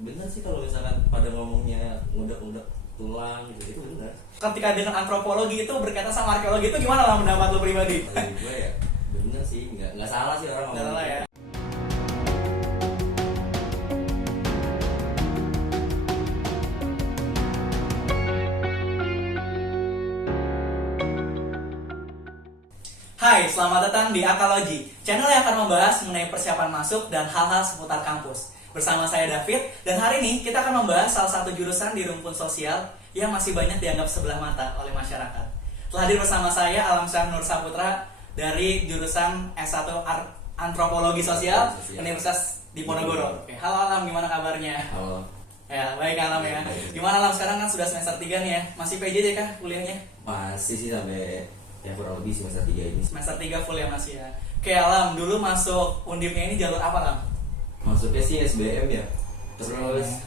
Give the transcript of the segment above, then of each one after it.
Bener sih kalau misalkan pada ngomongnya ngudak-ngudak tulang gitu, itu bener. Ketika dengan antropologi itu berkaitan sama arkeologi itu gimana lah pendapat lo pribadi? Bagi gue ya bener sih, nggak salah sih orang Nggak ngomong salah ya. gitu. Hai, selamat datang di Akalogi, channel yang akan membahas mengenai persiapan masuk dan hal-hal seputar kampus. Bersama saya David, dan hari ini kita akan membahas salah satu jurusan di rumpun sosial yang masih banyak dianggap sebelah mata oleh masyarakat. Telah hadir bersama saya Alamsyah Nur Saputra dari jurusan S1 Antropologi Sosial Universitas Diponegoro. Oke, halo Alam, gimana kabarnya? Halo. Ya, baik Alam ya. Gimana Alam, sekarang kan sudah semester 3 nih ya? Masih PJJ kah kuliahnya? Masih sih sampai ya kurang lebih semester 3 ini. Semester 3 full ya masih ya. Oke Alam, dulu masuk Undipnya ini jalur apa Alam? Masuknya sih SBM ya. Terus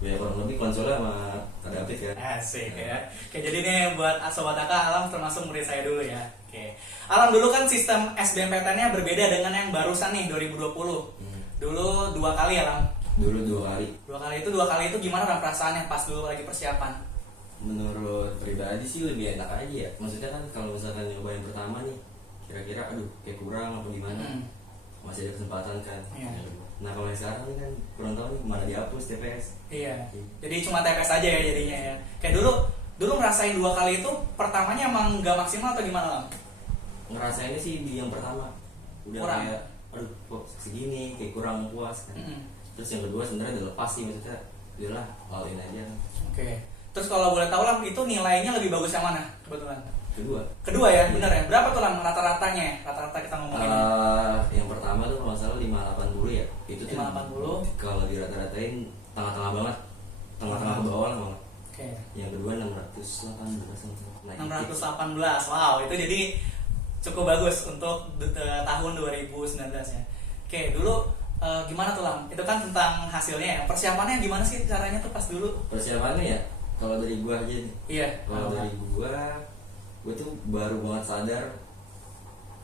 ya kurang lebih konsolnya sama adaptif ya. Asik ya. Oke, jadi nih buat Sobat AK, Alam termasuk murid saya dulu ya. Oke. Alam, dulu kan sistem SBMPTN-nya berbeda dengan yang barusan nih 2020. Dulu 2 kali Alam. Dulu 2 kali. 2 kali itu gimana Alam perasaannya pas dulu lagi persiapan? Menurut pribadi sih lebih enak aja ya. Maksudnya kan kalau misalkan nyoba yang pertama nih, kira-kira aduh kayak kurang apa gimana. Masih ada kesempatan kan. Iya. Nah kalau yang sekarang nih kan kurang tahu nih mana dihapus TPS. Iya. Jadi cuma TPS aja ya jadinya ya. Kayak dulu ngerasain 2 kali itu pertamanya emang nggak maksimal atau gimana Alam? Ngerasainnya sih di yang pertama udah Kurang. kayak aduh kok segini, kayak kurang puas kan. Terus yang kedua sebenarnya udah lepas sih, maksudnya udahlah all in aja. Oke. Terus kalau boleh tahu Lam, itu nilainya lebih bagus yang mana kebetulan? Kedua Ya, bener ya. Berapa tuh Lam rata-ratanya? Rata-rata kita ngomongin. Yang pertama tuh kalau nggak salah 580 ya. Itu tuh 580. kalau dirata-ratain tengah-tengah banget, tengah-tengah ke bawah lah banget. Oke. Yang kedua 618. Nah, 618. Wow, itu jadi cukup bagus untuk tahun 2019 ya. Oke, dulu gimana tuh Lam? Itu kan tentang hasilnya ya. Persiapannya gimana sih caranya tuh pas dulu? persiapannya ya kalau dari gua aja nih. Iya. Kalau dari gua tuh baru banget sadar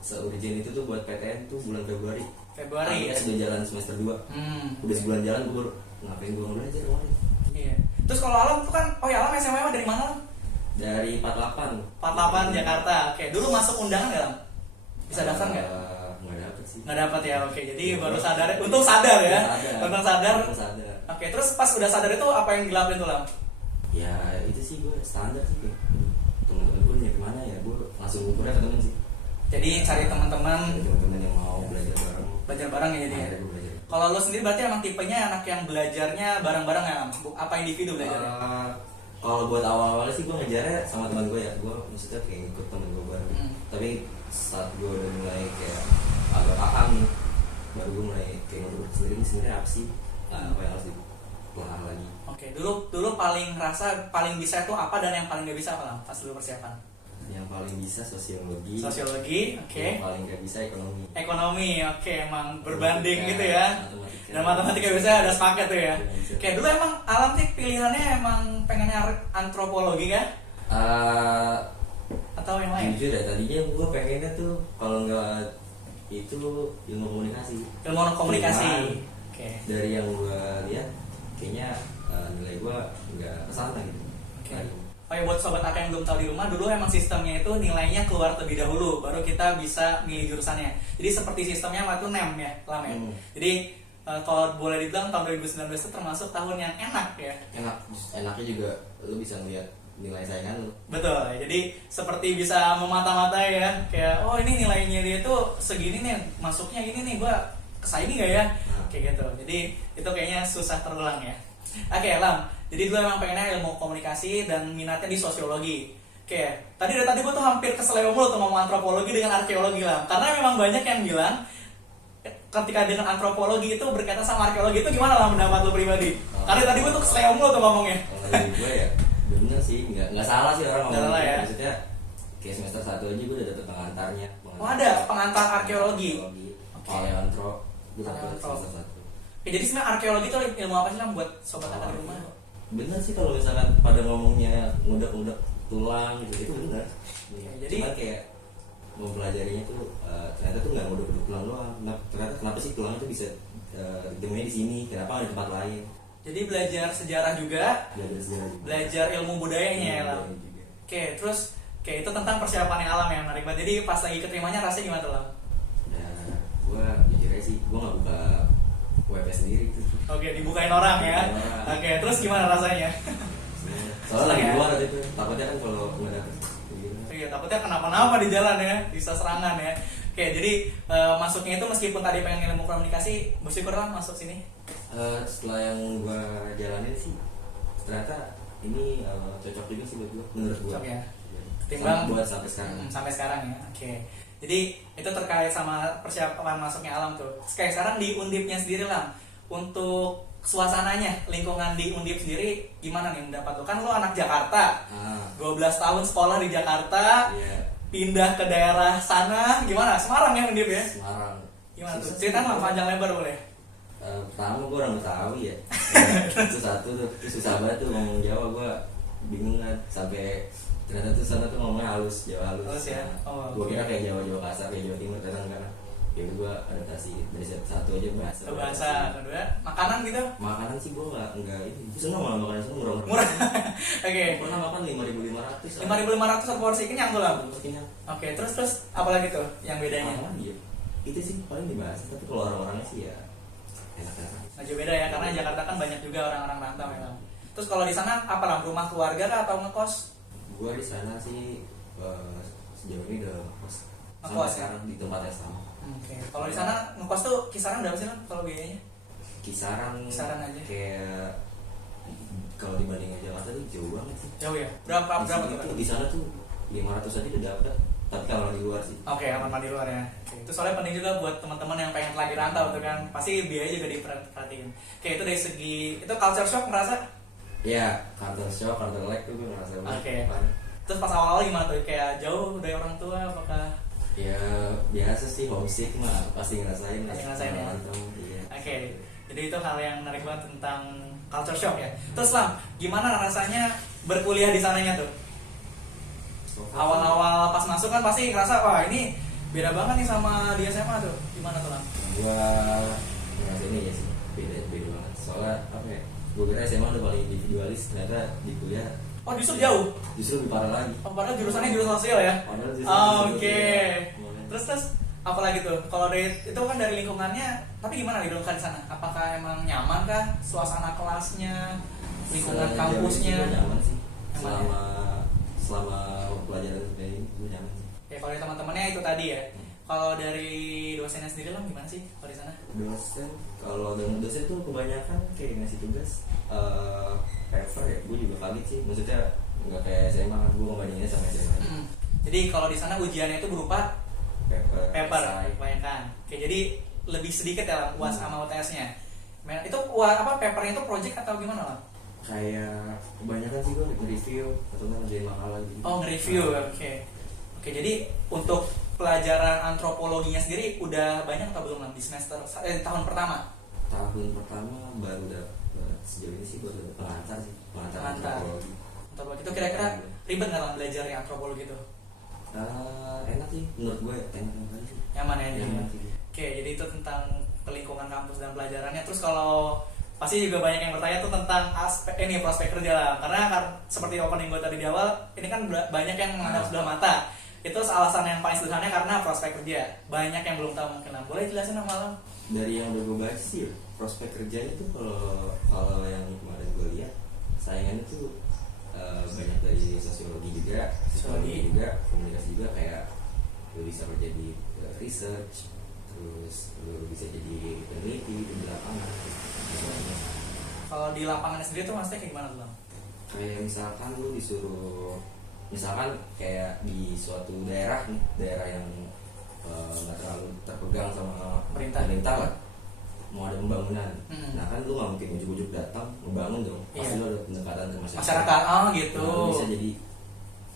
se-urgent itu tuh buat PTN tuh bulan Februari. Februari ya. Sudah jalan semester 2. Udah sebulan jalan gua baru ngapain gua belajar kemarin. Iya. Terus kalau Alam tuh kan, oh ya Alam SMA dari mana Alam? Dari 48. 48 Jakarta. Oke, dulu masuk undangan nggak Alam? Bisa daftar nggak? Nggak dapet sih. Nggak dapat ya. Oke, jadi baru sadar. Untung sadar ya. Untung sadar. Oke, terus pas udah sadar itu apa yang dilakuin tuh Lam? Ya itu sih gue standar sih kayak temen-temen gue nih kemana ya, gue langsung ngumpulnya ke temen sih. Jadi cari teman-teman yang mau belajar bareng ya jadi. Akhirnya gue belajar. Kalau lo sendiri berarti emang tipenya anak yang belajarnya bareng-bareng ya, Lam? Apa individu belajarnya? Kalau buat awal-awalnya sih gue ngejarnya sama teman gue ya, gue maksudnya kayak ngikut temen gue bareng. Tapi saat gue udah mulai kayak agak paham nih, baru gue mulai kayak ngurus sendiri sebenarnya apa sih, apa yang harus dipelajari lagi. Oke, dulu paling ngerasa paling bisa itu apa dan yang paling gak bisa apa Lam pas dulu persiapan? Yang paling bisa sosiologi. Oke. Yang paling gak bisa ekonomi. Ekonomi, oke, emang berbanding Matematika, gitu ya. matematika. Dan matematika biasanya ada sepaket tuh ya. Bisa. Oke, dulu emang Alam sih pilihannya emang pengennya antropologi kan? Atau yang lain? Jujur ya, tadinya gue pengennya tuh kalau nggak itu ilmu komunikasi. Ilmu komunikasi. Cuman, Oke. dari yang gue lihat kayaknya nilai gue nggak kesana gitu. Oke. Oh ya, buat sobat AK yang belum tahu di rumah, dulu emang sistemnya itu nilainya keluar terlebih dahulu, baru kita bisa milih jurusannya. Jadi seperti sistemnya waktu NEM ya, Lam ya. Jadi kalau boleh dibilang tahun 2019 itu termasuk tahun yang enak ya. Enaknya juga lu bisa ngeliat nilai saingan lu. Betul, jadi seperti bisa memata-matai ya. Kayak, oh ini nilainya dia tuh segini nih, masuknya ini nih, gua kesaingi gak ya? Kayak gitu, jadi itu kayaknya susah terulang ya. Oke Lam, jadi dulu emang pengennya ilmu komunikasi dan minatnya di sosiologi. Oke, tadi gua tuh hampir keseleo mulu tuh ngomong antropologi dengan arkeologi Lam. Karena memang banyak yang bilang ketika dengan antropologi itu berkaitan sama arkeologi itu gimana Lam pendapat lu pribadi? Karena tadi gua tuh keseleo mulu tuh ngomongnya. Kalau dari gue ya bener sih, nggak salah sih orang ngomong. Salah ya. Maksudnya kayak semester 1 aja gue udah dapet pengantarnya. Oh ada pengantar arkeologi. Oleh antro, gue dapet Antro. semester 1. Oke, jadi sebenarnya arkeologi itu ilmu apa sih Lam buat sobat AK di rumah? Bener sih kalau misalkan pada ngomongnya ngudak-ngudak tulang gitu, itu bener. Jadi cuman kayak mempelajarinya tuh ternyata tuh nggak ngudak-ngudak tulang doang. Ternyata kenapa sih tulang itu bisa ditemuin di sini, kenapa nggak di tempat lain? Jadi belajar sejarah juga, belajar sejarah juga. belajar ilmu budayanya ya Lam. Budaya juga. Oke, terus itu tentang persiapan yang Alam yang menarik banget. Jadi pas lagi keterimanya rasanya gimana tuh Lam? Nah, gue jujur aja sih, gue nggak buka WP sendiri gitu. Oke, dibukain orang ya. Dibukain orang. Oke, terus gimana rasanya? Soalnya lagi Ya. luar itu, takutnya kan kalau nggak dapet gitu. Iya, takutnya kenapa-napa di jalan ya, bisa serangan ya. Oke, jadi masuknya itu meskipun tadi pengen ilmu komunikasi, bersyukur lah masuk sini. Setelah yang gue jalanin sih, ternyata ini cocok juga sih buat gue, menurut gue. Cocok ya. Ketimbang buat sampai sekarang. Sampai sekarang ya. Oke. Jadi itu terkait sama persiapan masuknya Alam tuh. Kayak sekarang di Undipnya sendiri lah. Untuk suasananya, lingkungan di Undip sendiri gimana nih mendapat tuh? Kan lo anak Jakarta. 12 tahun sekolah di Jakarta. Iya. Pindah ke daerah sana, gimana? Semarang ya Undip ya? Semarang. Gimana tuh? Susah Cerita sih. lah panjang lebar boleh. Pertama gue orang Betawi ya. Itu satu tuh, itu susah banget tuh ngomong Jawa, gue bingung kan. Sampai ternyata tuh sana tuh ngomongnya halus, Jawa halus. Halus ya? Oh, Gue kira oke. kayak Jawa kasar, kayak Jawa Timur, ternyata enggak kan. Ya udah gue adaptasi dari satu aja bahasa. Ke bahasa kedua, makanan gitu. Makanan sih gue nggak ini. Gue seneng malah makanan semua murah. Murah. Oke. Pernah makan 5.500. 5.500 satu porsi kenyang tuh lah. Kenyang. Oke, terus apalagi tuh yang bedanya? Apa lagi ya? Itu sih paling dibahas. Tapi kalau orang-orangnya sih ya enak-enak. Nah, jauh beda ya karena Jakarta kan banyak juga orang-orang rantau memang. Terus kalau di sana apa lah, rumah keluarga kah atau ngekos? Gue di sana sih sejauh ini udah ngekos. Sampai Ngekos, ya? sekarang di tempat yang sama. Oke. Kalau di sana ngekos tuh kisaran berapa sih Lan kalau biayanya? Kisaran Aja. kayak kalau dibandingin Jakarta tuh jauh banget sih. Jauh ya. Berapa Di sini tuh? tuh, di sana tuh 500 aja udah dapet. Tapi kalau di luar sih. Oke, aman di luar ya. Oke, itu soalnya penting juga buat teman-teman yang pengen lagi rantau tuh kan. Pasti biaya juga diperhatiin. Oke, itu dari segi itu culture shock merasa. Ya, counter shock, counter lag tuh gue ngerasa banget. Oke. Parah. Terus pas awal-awal gimana tuh? Kayak jauh dari orang tua apakah? Ya biasa sih homesick mah pasti ngerasain. Pasti ngerasain ya. Mantap, iya. Oke. Jadi itu hal yang menarik banget tentang culture shock ya. Terus Lam, gimana rasanya berkuliah di sananya tuh? So far, Awal-awal pas masuk kan pasti ngerasa wah ini beda banget nih sama di SMA tuh. Gimana tuh Lam? gua ngerasa ini ya sih beda banget. Soalnya apa ya? Gue kira SMA udah paling individualis, ternyata di kuliah Oh justru jauh. justru lebih parah lagi. Oh, padahal jurusannya jurusan sosial ya. Padahal justru Oh, lebih Oke. parah. Terus apalagi tuh? Kalau dari itu kan dari lingkungannya, tapi gimana di di sana? Apakah emang nyaman kah suasana kelasnya, lingkungan Sejauh kampusnya? ini gua nyaman sih. Nyaman ya? Selama pelajaran seperti ini gue nyaman sih. Ya kalau dari teman-temannya itu tadi ya. Kalau dari dosennya sendiri lah gimana sih kalau di sana? Kalau dengan dosen tuh kebanyakan kayak ngasih tugas paper ya. Gue juga kaget sih. Maksudnya nggak kayak SMA kan, gue ngebandinginnya sama SMA. Jadi kalau di sana ujiannya itu berupa paper essay. kebanyakan. Oke, jadi lebih sedikit ya lah UAS sama UTS-nya. Itu papernya itu project atau gimana lah? Kayak kebanyakan sih gue nge-review atau ngerjain makalah gitu. Oh, nge-review. Oke. Oke, jadi untuk pelajaran antropologinya sendiri udah banyak atau belum di semester tahun pertama? Tahun pertama baru dapet, sejauh ini sih baru dapet pengantar sih. Pengantar Pengantar. antropologi. Antropologi itu kira-kira ribet nggak lah belajar yang antropologi itu? Enak sih, menurut gue enak sih. Nyaman ya? Nyaman sih. Oke, jadi itu tentang lingkungan kampus dan pelajarannya. Terus kalau pasti juga banyak yang bertanya tuh tentang aspek ini prospek kerja lah. Karena kan seperti opening gue tadi di awal, ini kan banyak yang menganggap sebelah mata. Itu alasan yang paling sederhana karena prospek kerja. Banyak yang belum tahu mungkin. Boleh jelasin sama Malam? Dari yang udah gue baca sih, prospek kerjanya tuh kalau yang kemarin gue lihat, saingannya tuh banyak dari sosiologi juga, psikologi juga, komunikasi juga, kayak lu bisa kerja di research, terus lu bisa jadi peneliti di lapangan. Kalau di lapangan sendiri tuh maksudnya kayak gimana tuh Bang? Kayak misalkan lu disuruh, misalkan kayak di suatu daerah nih, daerah yang nggak terlalu terpegang sama pemerintah lah, mau ada pembangunan. Nah kan lu nggak mungkin ujuk-ujuk datang membangun dong, pasti lu ada pendekatan ke masyarakat. Oh gitu. Nah, lu bisa jadi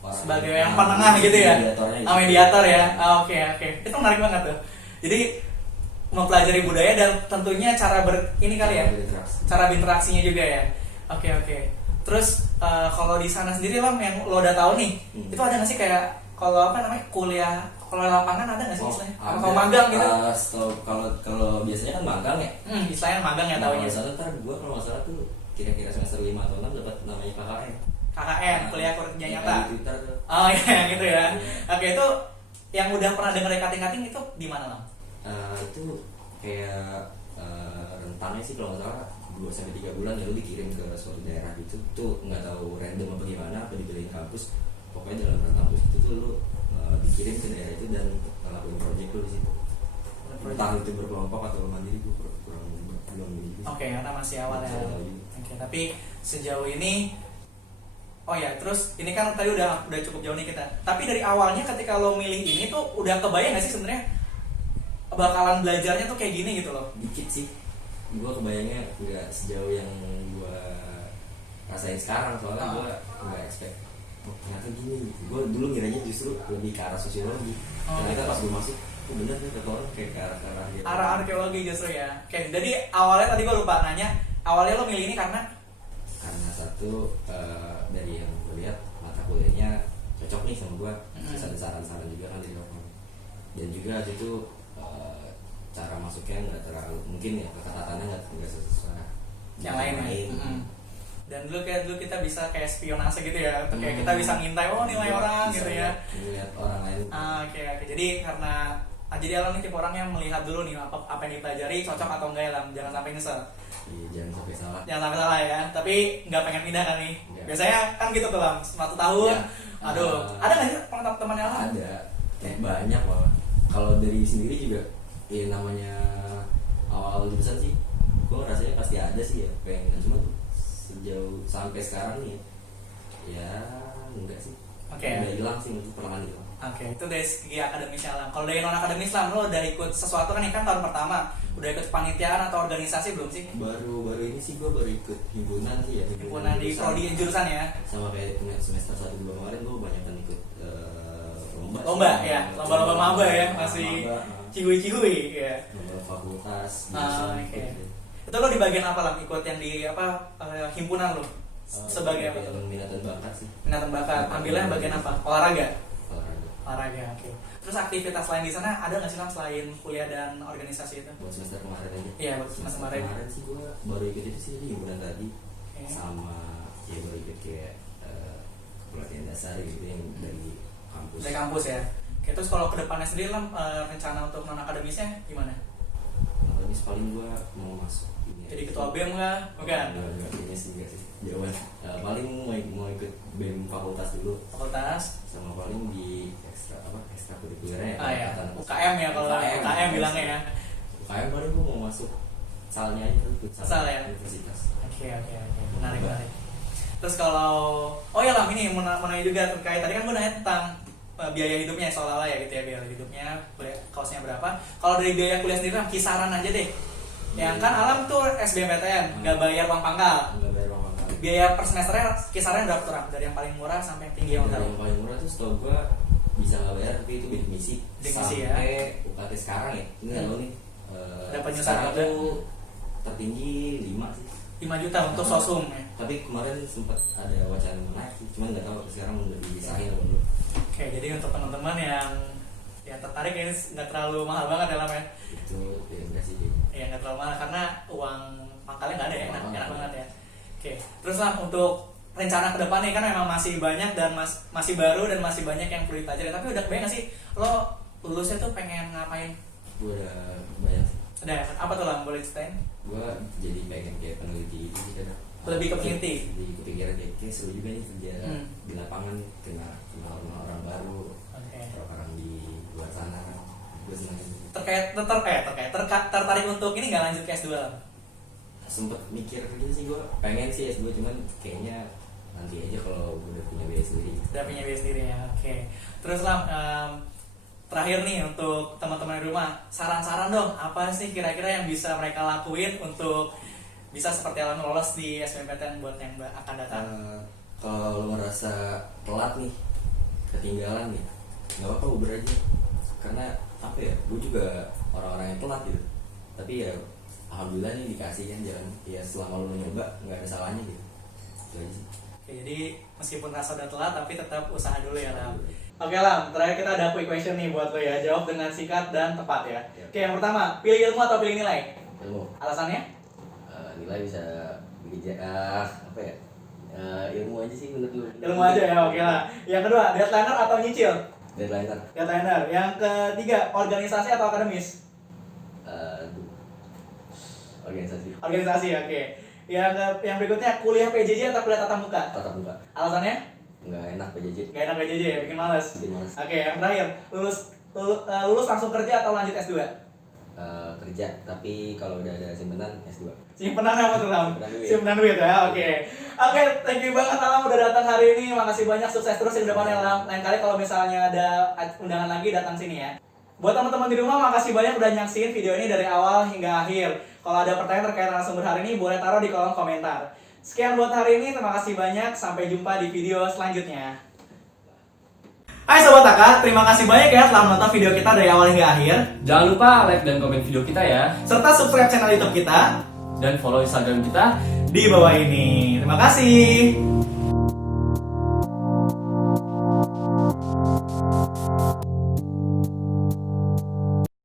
orang Sebagai yang penengah gitu ya. mediatornya gitu. Mediator ya. Oke. Itu menarik banget tuh. Jadi mempelajari budaya dan tentunya cara ini kali ya. Cara berinteraksinya juga ya. Oke. Terus kalau di sana sendiri Lam yang lo udah tahu nih, itu ada nggak sih kayak kalau apa namanya kuliah lapangan ada nggak sih istilahnya? Apa ada. kalau magang gitu? Kalau biasanya kan magang ya. Istilahnya magang ya taunya. Misalnya ntar gue kalau nggak salah tuh kira-kira semester 5 atau 6 dapat namanya KKN. KKN, kuliah kerja nyata. Di Twitter tuh. Oh iya gitu ya. Iya. Oke, itu yang udah pernah dengar kating-kating itu di mana Lam? Itu kayak rentangnya sih kalau nggak salah 2 sampai 3 bulan ya lu dikirim ke suatu daerah gitu. Tuh nggak tahu random apa gimana, apa dipilihin kampus. Pokoknya dalam kampus itu tuh lu dikirim ke daerah itu dan ngelakuin project lu di situ. Entah itu berkelompok atau mandiri, gue kurang belum begitu. Oke, karena masih awal ya. Masih awal gitu. Oke, tapi sejauh ini oh ya, terus ini kan tadi udah cukup jauh nih kita. Tapi dari awalnya ketika lo milih ini tuh udah kebayang gak sih sebenarnya bakalan belajarnya tuh kayak gini gitu loh? Dikit sih. Gue kebayangnya nggak sejauh yang gue rasain sekarang, soalnya gue nggak expect ternyata gini gitu. Gue dulu ngiranya justru lebih ke arah sosiologi. Ternyata pas gue masuk, bener nih kata orang kayak ke arah gitu. Arah arkeologi justru ya. Oke, jadi awalnya tadi gue lupa nanya, awalnya lo milih ini karena satu dari yang gue lihat mata kuliahnya cocok nih sama gue. Terus ada saran-saran juga kan dari orang. Dan juga itu cara masuknya nggak terlalu mungkin ya keketatannya nggak sesuai yang lain. Dan dulu kita bisa kayak spionase gitu ya, kayak kita bisa ngintai nilai orang gitu ya. Melihat orang lain. Oke. Jadi karena jadi Alam nih tipe orang yang melihat dulu nih apa yang dipelajari cocok atau enggak ya Lam, jangan sampai nyesel. Iya, jangan sampai salah. Jangan sampai salah ya, tapi nggak pengen pindah kan nih. Enggak. Biasanya kan gitu tuh Lam, 1 tahun. Ya. Aduh, ada nggak sih teman-teman Alam? Ada, banyak malah. Kalau dari sendiri juga, ya namanya awal jurusan sih, gue rasanya pasti ada sih ya pengen, cuma sejauh sampai sekarang nih ya enggak sih. Oke. Udah hilang sih, itu perlahan hilang. Oke, itu dari segi akademis Alam. Kalau dari non akademis Lam, lo udah ikut sesuatu kan? Ini kan tahun pertama, udah ikut panitiaan atau organisasi belum sih? Baru ini sih gue baru ikut himpunan sih ya. Himpunan di prodi jurusan ya. Sama kayak semester 1-2 kemarin gue banyak kan ikut Lomba ya, lomba-lomba maba ya, masih cihui-cihui ya. Lomba fakultas. Oke. Itu lo di bagian apa Lam? Ikut yang di apa himpunan lo? Sebagai apa tuh? Minat dan bakat sih. Minat dan bakat. Ambilnya bagian apa? Olahraga. Olahraga. Olahraga, oke. Terus aktivitas lain di sana ada nggak sih Lam selain kuliah dan organisasi itu? Buat semester kemarin aja. Iya, buat semester kemarin. Kemarin sih gue baru ikut itu sih di himpunan tadi. Oke. Sama ya baru ikut kayak pelatihan dasar gitu yang dari kampus. Dari kampus ya. Oke, terus kalau kedepannya sendiri Lam, rencana untuk non akademisnya gimana? Akademis paling gue mau masuk ini. Jadi ketua BEM nggak? Bukan. Enggak kayaknya sih enggak sih. Jawaban paling mau ikut BEM fakultas dulu. Fakultas. Sama paling di ekstra kurikulernya ya. Ya. UKM ya kalau UKM bilangnya ya. UKM paling gue mau masuk salnya aja tuh. Sal ya? Universitas. Oke. Menarik. Terus kalau ya Lam, ini mau nanya juga terkait tadi kan gue nanya tentang biaya hidupnya seolah-olah ya gitu ya, biaya hidupnya, kosnya berapa. Kalau dari biaya kuliah sendiri Lam, kisaran aja deh. Yang kan Alam tuh SBMPTN, nggak bayar uang pangkal. Nggak bayar uang pangkal. Biaya per semesternya kisarannya berapa tuh Ram? Dari yang paling murah sampai yang tinggi yang Dari yang paling murah tuh setahu gue bisa nggak bayar, tapi itu bidik misi Misi ya. sampai UKT sekarang ya. Ini nggak tahu nih. Ada penyusahan sekarang juga. tuh tertinggi 5 sih. 5 juta untuk sosum ya. Tapi kemarin sempat ada wacana naik sih, cuman nggak tahu sekarang udah dibisahin atau belum. Oke, jadi untuk teman-teman yang tertarik ini nggak terlalu mahal banget ya Lam ya. Itu ya enggak sih. Iya, nggak terlalu mahal karena uang pangkalnya nggak ada ya, enak banget ya. Oke, terus Lam, untuk rencana ke depan nih kan memang masih banyak dan masih baru dan masih banyak yang perlu dipelajari. Tapi udah kebayang nggak sih lo lulusnya tuh pengen ngapain? Gue udah banyak sih. Ada apa tuh Lam, boleh ceritain? Gue jadi pengen kayak peneliti gitu sih kadang. Lebih ke peneliti? Di kepikiran kayak seru juga nih kerja di lapangan, kenal orang baru, Oke. orang di luar sana. Gue senang. Tertarik untuk ini nggak lanjut ke S2 Lam? Sempet mikir gitu sih, gue pengen sih S2 cuman kayaknya nanti aja kalau gue udah punya biaya sendiri. Udah punya biaya sendiri ya, oke. Terus Lam, terakhir nih untuk teman-teman di rumah, saran-saran dong, apa sih kira-kira yang bisa mereka lakuin untuk bisa seperti Alam lolos di SBMPTN buat yang akan datang? Kalau lo merasa telat nih, ketinggalan nih, nggak apa-apa uber aja. Karena apa ya, gue juga orang-orang yang telat gitu. Tapi ya alhamdulillah nih dikasih kan jalan. Ya selama lo nyoba nggak ada salahnya gitu. Itu aja sih. Oke, jadi meskipun rasa udah telat tapi tetap usaha dulu ya Lam. Oke Lam, terakhir kita ada quick question nih buat lo ya. Jawab dengan singkat dan tepat ya. Yap. Oke, yang pertama, pilih ilmu atau pilih nilai? Ilmu. Alasannya? Nilai bisa bikin apa ya? Ilmu aja sih menurut lu. Ilmu aja ya, oke lah. Yang kedua, deadliner atau nyicil? Deadliner. Deadliner. Yang ketiga, organisasi atau akademis? Organisasi. Organisasi, oke. Yang berikutnya, kuliah PJJ atau kuliah tatap muka? Tatap muka. Alasannya? Nggak enak PJJ. Gak enak PJJ ya, bikin males. Bikin males. Oke, yang terakhir, lulus langsung kerja atau lanjut S2? Kerja, tapi kalau udah ada simpenan S2. Simpenan apa tuh Lam? Simpenan duit. Simpenan duit ya, oke. Oke, thank you banget Lam udah datang hari ini. Makasih banyak, sukses terus di depannya Lam. Lain kali kalau misalnya ada undangan lagi datang sini ya. Buat teman-teman di rumah, makasih banyak udah nyaksiin video ini dari awal hingga akhir. Kalau ada pertanyaan terkait narasumber hari ini, boleh taruh di kolom komentar. Sekian buat hari ini, terima kasih banyak. Sampai jumpa di video selanjutnya. Hai Sobat Taka, terima kasih banyak ya telah menonton video kita dari awal hingga akhir. Jangan lupa like dan komen video kita ya. Serta subscribe channel YouTube kita Dan follow Instagram kita. di bawah ini. Terima kasih.